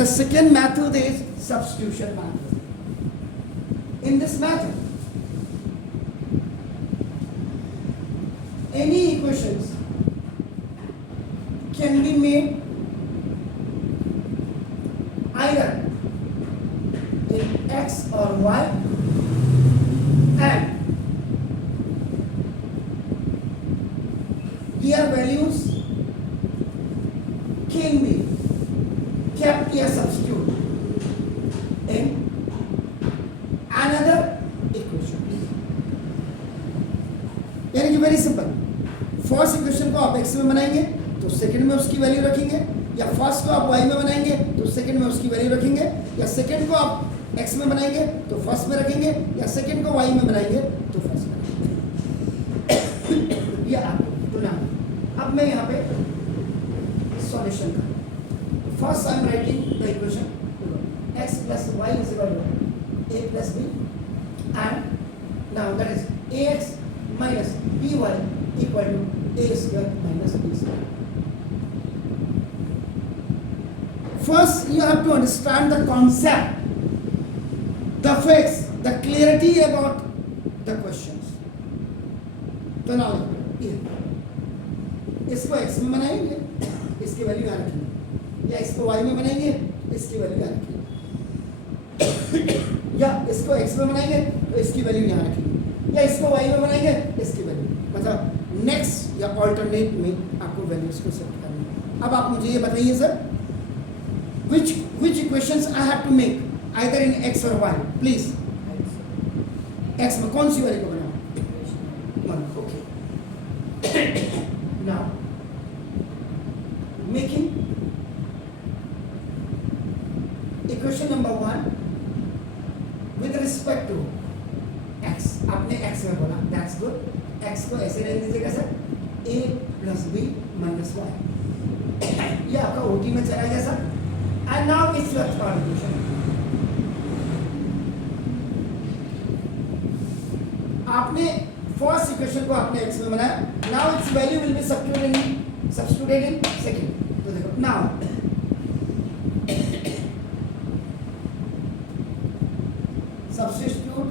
The second method is substitution method. In this method, any equations can be made either in x or y, and their values can be kept as substitute in another equation. यानी कि very simple, first equation को आप x में बनाएंगे तो second में उसकी value रखेंगे, या फर्स्ट को आप y में बनाएंगे तो सेकंड में उसकी वैल्यू रखेंगे, या सेकंड को आप x में बनाएंगे तो फर्स्ट में रखेंगे, या सेकंड को y में बनाएंगे तो फर्स्ट में रखेंगे। ये आपको तुलना। अब मैं यहाँ पे सॉल्यूशन करूँ। First I am writing the equation x plus y is equal to a plus b, and now that is ax minus by equal to a square minus b square. First, you have to understand the concept, the facts, the clarity about the questions. तो now इसको x में बनाएंगे, इसकी value यहाँ रखेंगे, या इसको y में बनाएंगे, इसकी वैल्यू यहाँ रखेंगे, या इसको x में बनाएंगे तो इसकी वैल्यू यहाँ रखेंगे, या इसको y में बनाएंगे इसकी वैल्यू, मतलब नेक्स्ट या ऑल्टरनेट में आपको वैल्यूज को सेट करनी है। अब आप मुझे ये बताइए sir, which equations I have to make either in x or y, please. x में कौन सी वैल्यू को बनाऊं? 1, okay. Now making equation number 1 with respect to x, आपने x में बोला, that's good. x को ऐसे रहने दीजिएगा sir, a plus b minus y, ये आपका OT में चला गया sir. And now it's your third equation. आपने फर्स्ट इक्वेशन को आपने x में बनाया, now its value will be substituted in second. तो देखो now substitute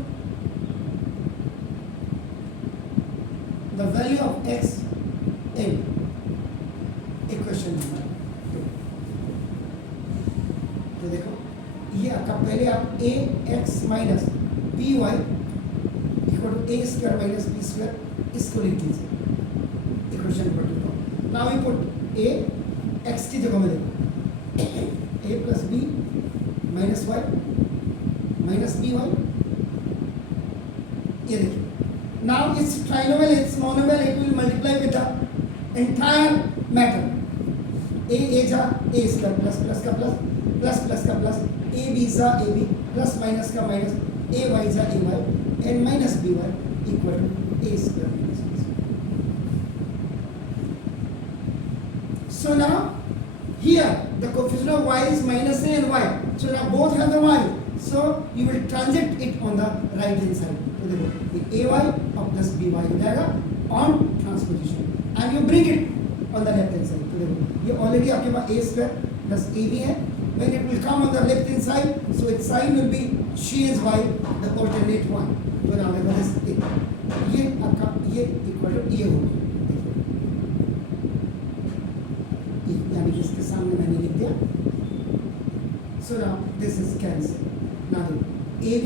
the value of x in equation number 2. तो देखो ये आपका पहले आप a x minus b y equal to a square minus b square इसको लिख लीजिए इक्वेशन नंबर 2 को। Now we put a x की जगह में देखो a plus b minus y minus b y, ये देखिए। Now it's trinomial, it's monomial, it will multiply with the entire matter. a जा a स्क्वायर प्लस प्लस का plus plus plus का plus, a b जा a b plus minus का minus, a y जा a y and minus b y equal to a square minus b square. So now here the coefficient of y is minus a and y. So now both have the y. So you will transit it on the right hand side. तो देखो ये ay और plus by हो जाएगा on transposition, and you bring it on the left hand side. तो देखो ये already आपके पास a square plus ab है. When it will come on the left hand side, so its sign will be changed by the alternate one. तो now देखो this ये आपका ये equal to a होगा, यानी कि इसके सामने मैंने लिख दिया. So now this is cancelled. Now ab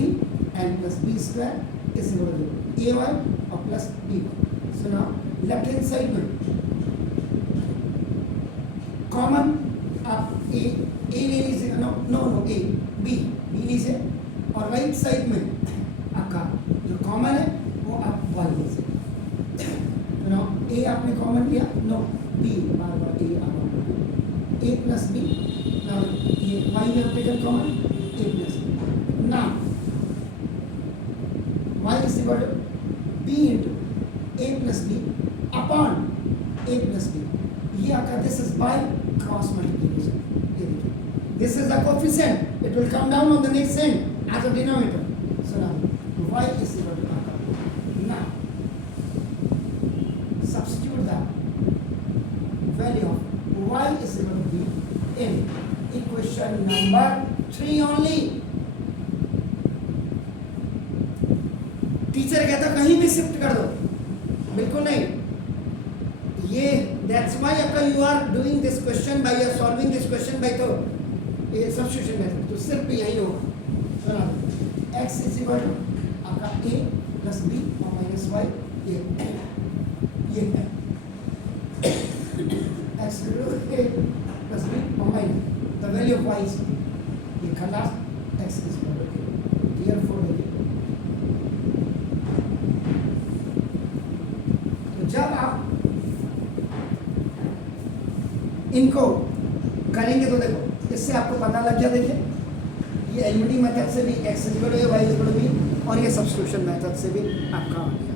and plus b square is equal to ay or plus b. So now left hand side में common आप a ले लीजिए, no a b लीजिए, और राइट साइड में आपका जो कॉमन है वो आप y लीजिए। तो now a आपने कॉमन लिया, no b bar bar a plus b, now ये y में taken common a plus b. Now y is equal to b into a plus b upon a plus b. ये आपका this is by cross multiplication. This is the coefficient. It will come down on the next end as a denominator. So now y is equal to आपका. Now substitute the value of y is equal to b in equation question number 3 only. Teacher कहता कहीं भी shift कर दो, बिल्कुल नहीं। ये that's why आपका you are doing this question by you are solving this question by, तो ये सब्स्टिट्यूशन मेथड तो सिर्फ यही होगा। सुना x इज इक्वल टू आपका a प्लस b और माइनस y, ये है x is equal to a plus b और minus the value of y is ये खलास x is equal to clear for the. तो जब आप इनको करेंगे तो देखो इससे आपको पता लग गया। देखिए ये एलिमेंटिंग मेथड से भी x equal to y equal to b और ये सब्स्टिट्यूशन मेथड से भी आपका आ गया।